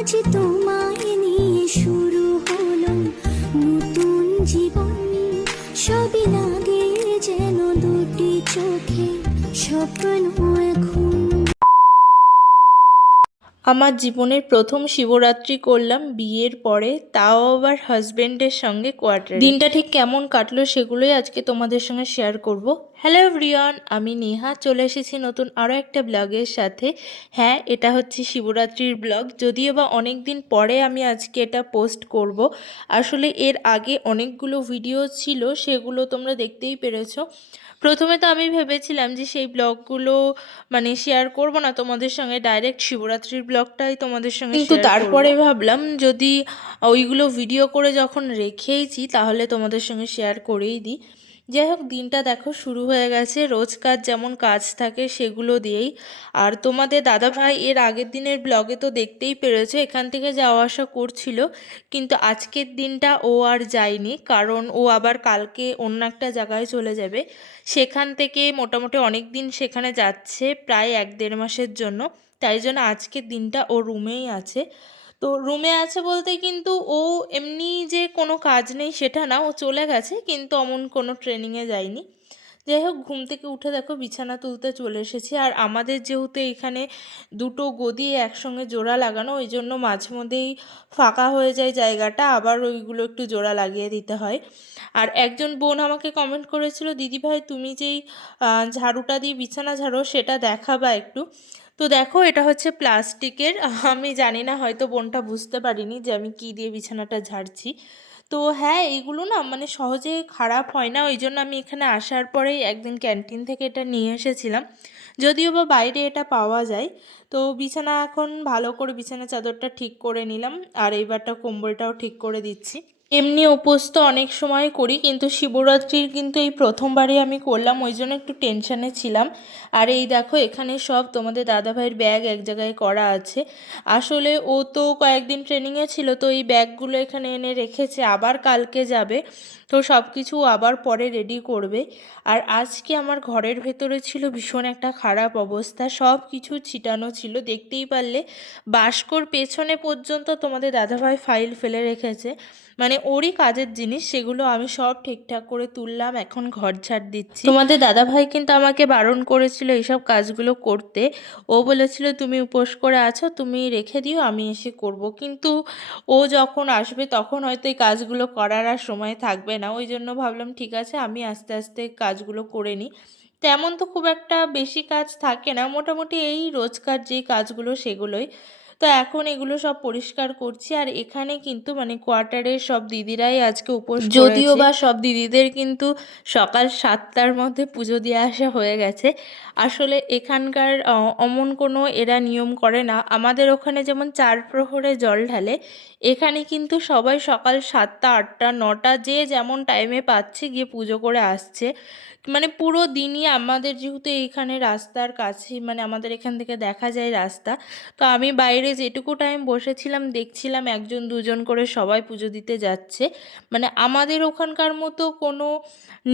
আজ শুরু হলো নতুন জীবন। সবই লাগে যেন দুটি চোখে স্বপ্ন। আমার জীবনের প্রথম শিবরাত্রি করলাম বিয়ের পরে, তাও আবার হাজবেন্ডের সঙ্গে কোয়ার্টার দিনটা ঠিক কেমন কাটলো সেগুলোই আজকে তোমাদের সঙ্গে শেয়ার করব। হ্যালো এভরিওয়ান আমি নেহা, চলে এসেছি নতুন আরও একটা ব্লগের সাথে। হ্যাঁ এটা হচ্ছে শিবরাত্রির ব্লগ যদিও বা অনেক দিন পরে আমি আজকে এটা পোস্ট করব। আসলে এর আগে অনেকগুলো ভিডিও ছিল, সেগুলো তোমরা দেখতেই পেরেছ। প্রথমে তো আমি ভেবেছিলাম যে সেই ব্লগগুলো মানে শেয়ার করব না, তোমাদের সঙ্গে ডাইরেক্ট শিবরাত্রির ব্লগটাই তোমাদের সঙ্গে কিন্তু তারপরে ভাবলাম যদি ওইগুলো ভিডিও করে যখন রেখেইছি তাহলে তোমাদের সঙ্গে শেয়ার করেই দিই। যাই হোক দিনটা দেখো শুরু হয়ে গেছে। রোজকার যেমন কাজ থাকে সেগুলো দিয়েই। আর তোমাদের দাদা ভাই এর আগের দিনের ব্লগে তো দেখতেই পেরেছ এখান থেকে যাওয়া আসা করছিল। কিন্তু আজকের দিনটা ও আর যায়নি কারণ ও আবার কালকে অন্য একটা জায়গায় চলে যাবে। সেখান থেকে মোটামুটি অনেক দিন সেখানে যাচ্ছে প্রায় এক দেড় মাসের জন্য। তাই জন্য আজকের দিনটা ও রুমেই আছে। তো রুমে আছে বলতে কিন্তু ও এমনি যে কোনো কাজ নেই সেটা না, ও চলে গেছে কিন্তু অমন কোনো ট্রেনিংয়ে যায়নি। যাই হোক, ঘুম থেকে উঠে দেখো বিছানা তুলতে চলে এসেছি। আর আমাদের যেহেতু এখানে দুটো গদি একসঙ্গে জোড়া লাগানো, ওই জন্য মাঝে মধ্যেই ফাঁকা হয়ে যায় জায়গাটা, আবার ওইগুলো একটু জোড়া লাগিয়ে দিতে হয়। আর একজন বোন আমাকে কমেন্ট করেছিল, দিদি ভাই, তুমি যেই ঝাড়ুটা দিয়ে বিছানা ঝাড়ো, সেটা দেখাবা একটু। তো দেখো, এটা হচ্ছে প্লাস্টিকের, আমি জানি না, হয়তো বোনটা বুঝতে পারিনি যে আমি কি দিয়ে বিছানাটা ঝাড়ছি। তো হ্যাঁ এইগুলো না মানে সহজে খারাপ হয় না, ওই জন্য আমি এখানে আসার পরেই একদিন ক্যান্টিন থেকে এটা নিয়ে এসেছিলাম। যদিও বা বাইরে এটা পাওয়া যায়, তো বিছানা এখন ভালো করে বিছানা চাদরটা ঠিক করে নিলাম, আর এইবারটা কম্বলটাও ঠিক করে দিচ্ছি। এমনি উপোস তো অনেক সময় করি, কিন্তু শিবরাত্রির কিন্তু এই প্রথমবারই আমি করলাম, ওই জন্য একটু টেনশানে ছিলাম। আর এই দেখো, এখানে সব তোমাদের দাদাভাইয়ের ব্যাগ এক জায়গায় করা আছে। আসলে ও তো কয়েকদিন ট্রেনিংয়ে ছিল, তো এই ব্যাগগুলো এখানে এনে রেখেছে, আবার কালকে যাবে। তো সব কিছু আবার পরে রেডি করবে। আর আজকে আমার ঘরের ভেতরে ছিল ভীষণ একটা খারাপ অবস্থা। সব কিছু ছিটানো ছিল। দেখতেই পারলে বাস্কর পেছনে পর্যন্ত তোমাদের দাদাভাই ফাইল ফেলে রেখেছে। মানে ওরই কাজের জিনিস, সেগুলো আমি সব ঠিকঠাক করে তুললাম, এখন ঘর ঝাড় দিচ্ছি। তোমাদের দাদাভাই কিন্তু আমাকে বারণ করেছিল এইসব কাজগুলো করতে। ও বলেছিল, তুমি উপোস করে আছো, তুমি রেখে দিও, আমি এসে করব। কিন্তু ও যখন আসবে, তখন হয়তো এই কাজগুলো করার আর সময় থাকবে না, ওই জন্য ভাবলাম ঠিক আছে, আমি আস্তে আস্তে কাজগুলো করে নিই। তেমন তো খুব একটা বেশি কাজ থাকে না, মোটামুটি এই রোজকার যে কাজগুলো সেগুলোই। তো এখন এগুলো সব পরিষ্কার করছি। আর এখানে কিন্তু মানে কোয়ার্টারের সব দিদিরাই আজকে উপোস যদিও বা সব দিদিদের কিন্তু সকাল সাতটার মধ্যে পুজো দিয়ে আসা হয়ে গেছে। আসলে এখানকার অমন কোনো এরা নিয়ম করে না। আমাদের ওখানে যেমন চার প্রহরে জল ঢালে এখানে কিন্তু সবাই সকাল সাতটা আটটা নটা যে যেমন টাইমে পাচ্ছে গিয়ে পুজো করে আসছে। মানে পুরো দিনই আমাদের যেহেতু এইখানে রাস্তার কাছে মানে আমাদের এখান থেকে দেখা যায় রাস্তা। তো আমি বাইরে যেটুকু টাইম বসেছিলাম, দেখছিলাম একজন দুজন করে সবাই পুজো দিতে যাচ্ছে। মানে আমাদের ওখানকার মতো কোনো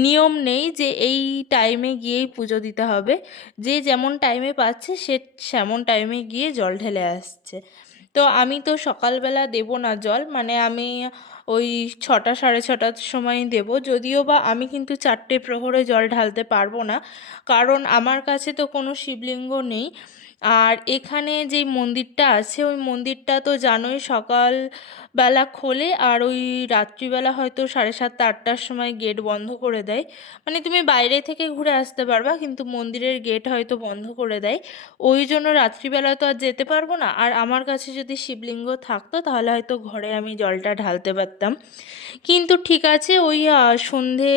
নিয়ম নেই যে এই টাইমে গিয়েই পুজো দিতে হবে। যে যেমন টাইমে পাচ্ছে, সে সেমন টাইমে গিয়ে জল ঢেলে আসছে। তো আমি তো সকালবেলা দেবো না জল মানে আমি ওই ছটা, সাড়ে ছটার সময় দেবো। যদিও বা আমি কিন্তু চারটে প্রহরে জল ঢালতে পারব না, কারণ আমার কাছে তো কোনো শিবলিঙ্গ নেই। আর এখানে যেই মন্দিরটা আছে, ওই মন্দিরটা তো জানোই সকালবেলা খোলে আর ওই রাত্রিবেলা হয়তো সাড়ে সাতটা, আটটার সময় গেট বন্ধ করে দেয়। মানে তুমি বাইরে থেকে ঘুরে আসতে পারবা, কিন্তু মন্দিরের গেট হয়তো বন্ধ করে দেয়। ওই জন্য রাত্রিবেলা তো আর যেতে পারব না। আর আমার কাছে যদি শিবলিঙ্গ থাকতো, তাহলে হয়তো ঘরে আমি জলটা ঢালতে পারতাম। কিন্তু ঠিক আছে, ওই সন্ধে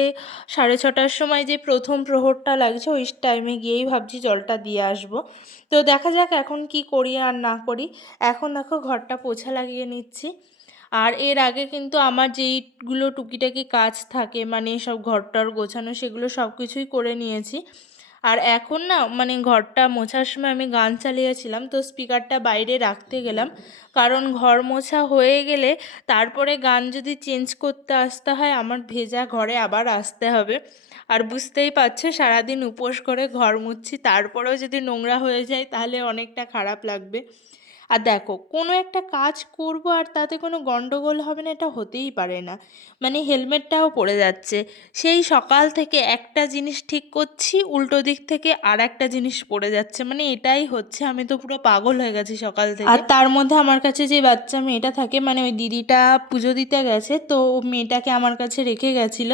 সাড়ে ছটার সময় যে প্রথম প্রহরটা লাগছে, ওই টাইমে গিয়েই ভাবছি জলটা দিয়ে আসব। তো দেখা যাক এখন কি করি আর না করি। এখন দেখো ঘরটা পোছা লাগিয়ে নিচ্ছি। আর এর আগে কিন্তু আমার যেইগুলো টুকিটাকি কাজ থাকে মানে সব ঘরটার গোছানো, সেগুলো সব কিছুই করে নিয়েছি। আর এখন না মানে ঘরটা মোছার সময় আমি গান চালিয়েছিলাম, তো স্পিকারটা বাইরে রাখতে গেলাম। কারণ ঘর মোছা হয়ে গেলে তারপরে গান যদি চেঞ্জ করতে আসতে হয়, আমার ভেজা ঘরে আবার আসতে হবে। আর বুঝতেই পারছে, সারাদিন উপোস করে ঘর মুছছি, তারপরেও যদি নোংরা হয়ে যায়, তাহলে অনেকটা খারাপ লাগবে। আর দেখো, কোনো একটা কাজ করব আর তাতে কোনো গন্ডগোল হবে না, এটা হতেই পারে না। মানে হেলমেটটাও পড়ে যাচ্ছে। সেই সকাল থেকে একটা জিনিস ঠিক করছি, উল্টো দিক থেকে আর একটা জিনিস পড়ে যাচ্ছে। মানে এটাই হচ্ছে, আমি তো পুরো পাগল হয়ে গেছি সকাল থেকে। আর তার মধ্যে আমার কাছে যে বাচ্চা মেয়েটা থাকে মানে ওই দিদিটা পুজো দিতে গেছে, তো মেয়েটাকে আমার কাছে রেখে গেছিল।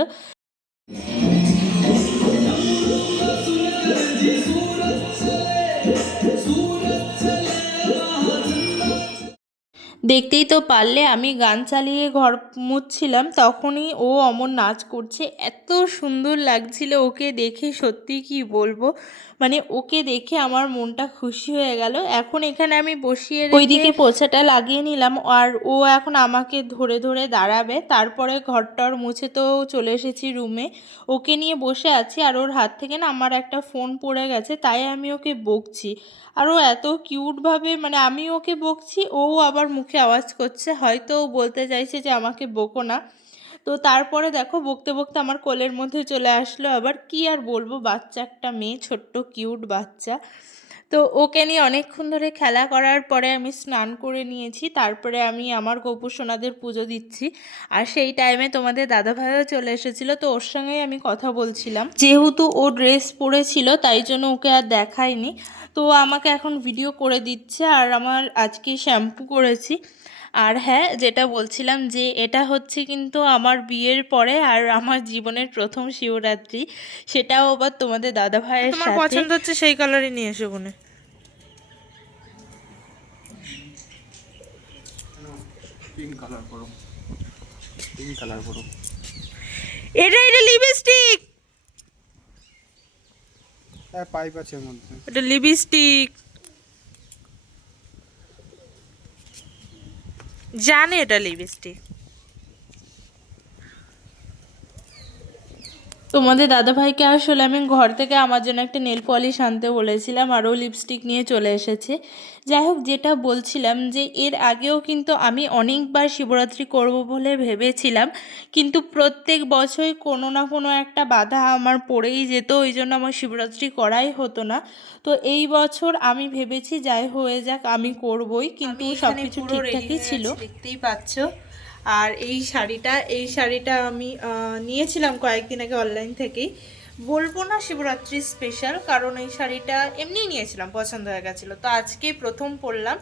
দেখতেই তো পারলে, আমি গান চালিয়ে ঘর মুছছিলাম, তখনই ও অমন নাচ করছে। এত সুন্দর লাগছিল ওকে দেখে, সত্যি কি বলব? মানে ওকে দেখে আমার মনটা খুশি হয়ে গেল। এখন এখানে আমি বসিয়ে ওইদিকে পোছাটা লাগিয়ে নিলাম আর ও এখন আমাকে ধরে ধরে দাঁড়াবে। তারপরে ঘরটর মুছে তো চলে এসেছি রুমে। ওকে নিয়ে বসে আছি আর ওর হাত থেকে না আমার একটা ফোন পড়ে গেছে, তাই আমি ওকে বকছি। আর ও এত কিউটভাবে মানে আমি ওকে বকছি, ও আবার মুখে আওয়াজ করছে, হয়তো বলতে চাইছে যে আমাকে বকো না। তো তারপরে দেখো, বকতে বকতে আমার কোলের মধ্যে চলে আসলো। আবার কি আর বলব, বাচ্চা একটা মেয়ে, ছোট্ট, কিউট বাচ্চা। তো ওকে নিয়ে অনেকক্ষণ ধরে খেলা করার পরে আমি স্নান করে নিয়েছি, তারপরে আমি আমার গোপু সোনাদের পুজো দিচ্ছি। আর সেই টাইমে তোমাদের দাদাভাইও চলে এসেছিল, তো ওর সঙ্গেই আমি কথা বলছিলাম। যেহেতু ও ড্রেস পরেছিল, তাই জন্য ওকে আর দেখায়নি তো আমাকে এখন ভিডিও করে দিচ্ছে, আর আমার আজকে শ্যাম্পু করেছি। আর হ্যাঁ যেটা বলছিলাম যে এটা হচ্ছে কিন্তু আমার বিয়ের পরে আর আমার জীবনের প্রথম শিবরাত্রি সেটাও আবার তোমাদের দাদা ভাইয়ের তোমার পছন্দ হচ্ছে সেই কালারই নিয়ে এসো কোনে পিঙ্ক কালার করো পিঙ্ক কালার করো এটা এটা লিপস্টিক হ্যাঁ পাইপ আছে মধ্যে। এটা লিপস্টিক জানে এটা লিপস্টিক। তোমাদের দাদাভাইকে আসলে আমি ঘর থেকে আমার জন্য একটা নেল পলিশ আনতে বলেছিলাম আরও লিপস্টিক নিয়ে চলে এসেছে। যাই হোক যেটা বলছিলাম যে এর আগেও কিন্তু আমি অনেকবার শিবরাত্রি করব বলে ভেবেছিলাম কিন্তু প্রত্যেক বছরই কোনো না কোনো একটা বাধা আমার পড়েই যেত ওই জন্য আমার শিবরাত্রি করাই হতো না। তো এই বছর আমি ভেবেছি যাই হয়ে যাক আমি করবই কিন্তু সব কিছু ঠিকঠাকই ছিল। দেখতেই পাচ্ছ। আর এই শাড়িটা এই শাড়িটা আমি নিয়েছিলাম কয়েকদিন আগে অনলাইন থেকেই। বলব না শিবরাত্রি স্পেশাল কারণ এই শাড়িটা এমনিই নিয়েছিলাম, পছন্দ হয়ে গেছিল। তো আজকেই প্রথম পরলাম,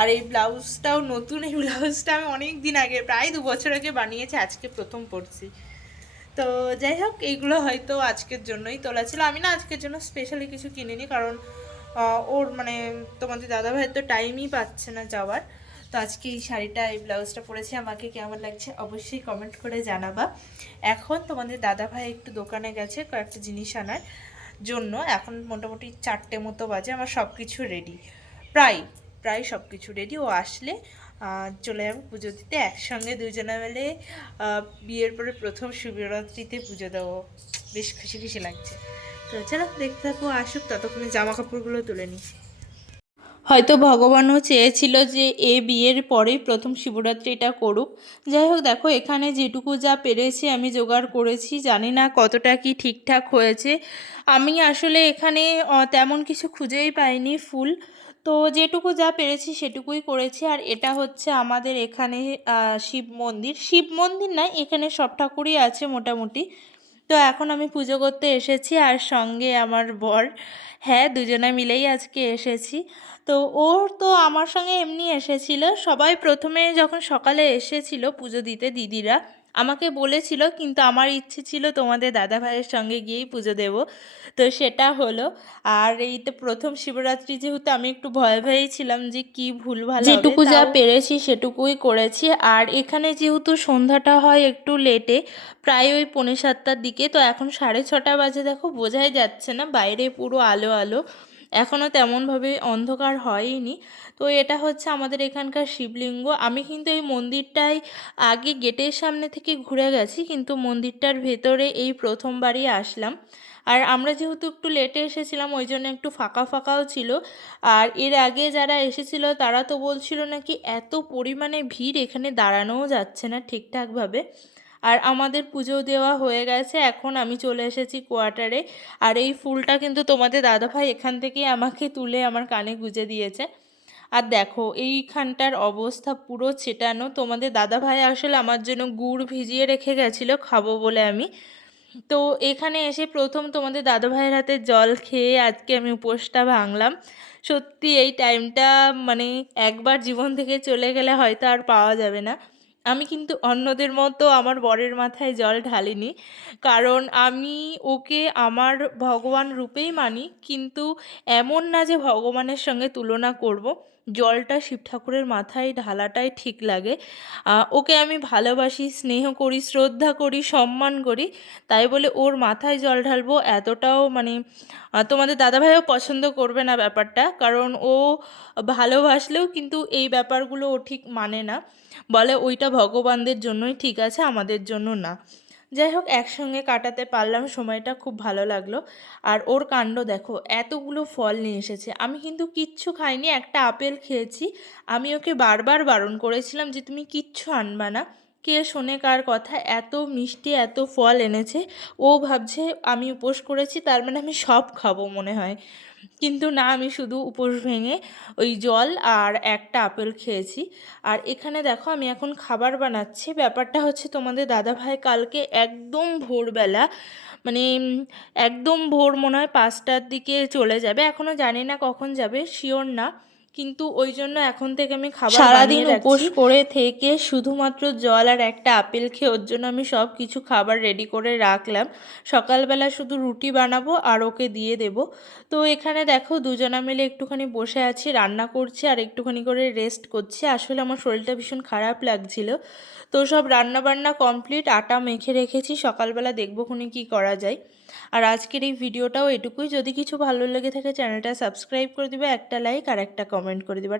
আর এই ব্লাউজটাও নতুন, এই ব্লাউজটা আমি অনেক দিন আগে, প্রায় দু বছর আগে বানিয়েছি, আজকে প্রথম পরছি। তো যাই হোক, এইগুলো হয়তো আজকের জন্যই তোলা ছিল। আমি না আজকের জন্য স্পেশালি কিছু কিনিনি, কারণ ওর মানে তোমাদের দাদাভাইয়ের তো টাইমই পাচ্ছে না যাওয়ার। তো আজকে এই শাড়িটা, এই ব্লাউজটা পরেছে। আমাকে কেমন লাগছে অবশ্যই কমেন্ট করে জানাবা। এখন তোমাদের দাদাভাই একটু দোকানে গেছে কয়েকটা জিনিস আনার জন্য। এখন মোটামুটি চারটে মতো বাজে, আমার সব কিছু রেডি প্রায় প্রায় সব কিছু রেডি ও আসলে চলে যাব পুজো দিতে। একসঙ্গে দুজনে মিলে বিয়ের পরে প্রথম শিবরাত্রিতে পুজো দেবো। বেশ খুশি খুশি লাগছে। তো চলো, দেখতে থাকো, আসুক, ততক্ষণে জামা কাপড়গুলো তুলে নিই। হয়তো ভগবানও চেয়েছিল যে এ বিয়ের পরেই প্রথম শিবরাত্রিটা করুক। যাই হোক, দেখো, এখানে যেটুকু যা পেরেছি আমি জোগাড় করেছি। জানি না কতটা কি ঠিকঠাক হয়েছে। আমি আসলে এখানে তেমন কিছু খুঁজেই পাইনি ফুল। তো যেটুকু যা পেরেছি সেটুকুই করেছি। আর এটা হচ্ছে আমাদের এখানে শিব মন্দির। শিব মন্দির না, এখানে সব ঠাকুরই আছে মোটামুটি। তো এখন আমি পুজো করতে এসেছি আর সঙ্গে আমার বর। হ্যাঁ দুজনে মিলেই আজকে এসেছি। তো ওর তো আমার সঙ্গে এমনি এসেছিল। সবাই প্রথমে যখন সকালে এসেছিল পুজো দিতে দিদিরা আমাকে বলেছিল কিন্তু আমার ইচ্ছে ছিল তোমাদের দাদা ভাইয়ের সঙ্গে গিয়েই পুজো দেব। তো সেটা হলো। আর এই তো প্রথম শিবরাত্রি যেহেতু আমি একটু ভয় ভয়েই ছিলাম যে কি ভুল ভালো যেটুকু যা পেরেছি সেটুকুই করেছি। আর এখানে যেহেতু সন্ধ্যাটা হয় একটু লেটে প্রায় ওই পৌনে সাতটার দিকে তো এখন সাড়ে ছটা বাজে দেখো বোঝাই যাচ্ছে না বাইরে পুরো আলো আলো। এখনও তেমনভাবে অন্ধকার হয়নি। তো এটা হচ্ছে আমাদের এখানকার শিবলিঙ্গ। আমি কিন্তু এই মন্দিরটাই আগে গেটের সামনে থেকে ঘুরে গেছি, কিন্তু মন্দিরটার ভেতরে এই প্রথমবারই আসলাম। আর আমরা যেহেতু একটু লেটে এসেছিলাম, ওই জন্য একটু ফাঁকা ফাঁকাও ছিল। আর এর আগে যারা এসেছিল, তারা তো বলছিল নাকি এত পরিমাণে ভিড় এখানে দাঁড়ানোও যাচ্ছে না ঠিকঠাকভাবে। আর আমাদের পুজো দেওয়া হয়ে গেছে, এখন আমি চলে এসেছি কোয়ার্টারে। আর এই ফুলটা কিন্তু তোমাদের দাদাভাই এখান থেকেই আমাকে তুলে আমার কানে গুজে দিয়েছে। আর দেখো, এইখানটার অবস্থা পুরো ছেটানো। তোমাদের দাদা ভাই আসলে আমার জন্য গুড় ভিজিয়ে রেখে গেছিল, খাব বলে আমি। তো এখানে এসে প্রথম তোমাদের দাদা ভাইয়ের হাতে জল খেয়ে আজকে আমি উপোসটা ভাঙলাম। সত্যি এই টাইমটা মানে একবার জীবন থেকে চলে গেলে হয়তো আর পাওয়া যাবে না। আমি কিন্তু অন্যদের মতো আমার বরের মাথায় জল ঢালিনি। কারণ আমি ওকে আমার ভগবান রূপেই মানি, কিন্তু এমন না যে ভগবানের সঙ্গে তুলনা করব। জলটা শিব ঠাকুরের মাথায় ঢালাটাই ঠিক লাগে। ওকে আমি ভালোবাসি, স্নেহ করি, শ্রদ্ধা করি, সম্মান করি। তাই বলে ওর মাথায় জল ঢালবো এতটাও মানে তোমাদের দাদাভাইও পছন্দ করবে না ব্যাপারটা। কারণ ও ভালোবাসলেও কিন্তু এই ব্যাপারগুলো ও ঠিক মানে না। বলে ওইটা ভগবানদের জন্যই ঠিক আছে, আমাদের জন্য না। যাই হোক, একসঙ্গে কাটাতে পারলাম। সময়টা খুব ভালো লাগল। আর ওর কাণ্ড দেখো, এতগুলো ফল নিয়ে এসেছে। আমি কিন্তু কিচ্ছু খাইনি, একটা আপেল খেয়েছি। আমি ওকে বারবার বারণ করেছিলাম যে, তুমি কিচ্ছু আনবা না। কে শোনে কার কথা? এত মিষ্টি, এত ফল এনেছে। ও ভাবছে, আমি উপোস করেছি, তার মানে আমি সব খাব মনে হয়। কিন্তু না, আমি শুধু উপোস ভেঙে ওই জল আর একটা আপেল খেয়েছি। আর এখানে দেখো, আমি এখন খাবার বানাচ্ছি। ব্যাপারটা হচ্ছে তোমাদের দাদাভাই কালকে একদম ভোরবেলা মানে একদম ভোর মনে হয় পাঁচটার দিকে চলে যাবে। এখনও জানি না কখন যাবে শিওর না। কিন্তু ওই জন্য এখন থেকে আমি খাবার সারাদিন উপোস করে থেকে শুধুমাত্র জল আর একটা আপেল খেয়ে ওর জন্য আমি সব কিছু খাবার রেডি করে রাখলাম। সকালবেলা শুধু রুটি বানাবো আর ওকে দিয়ে দেব। তো এখানে দেখো দুজনা মিলে একটুখানি বসে আছি রান্না করছি আর একটুখানি করে রেস্ট করছি। আসলে আমার শরীরটা ভীষণ খারাপ লাগছিল। তো সব রান্না বান্না কমপ্লিট আটা মেখে রেখেছি। সকালবেলা দেখব খুনি কী করা যায়। আর আজকের এই ভিডিওটাও এটুকুই। যদি কিছু ভালো লেগে থাকে, চ্যানেলটা সাবস্ক্রাইব করে দিবে, একটা লাইক আর একটা কমেন্ট করে দিবে।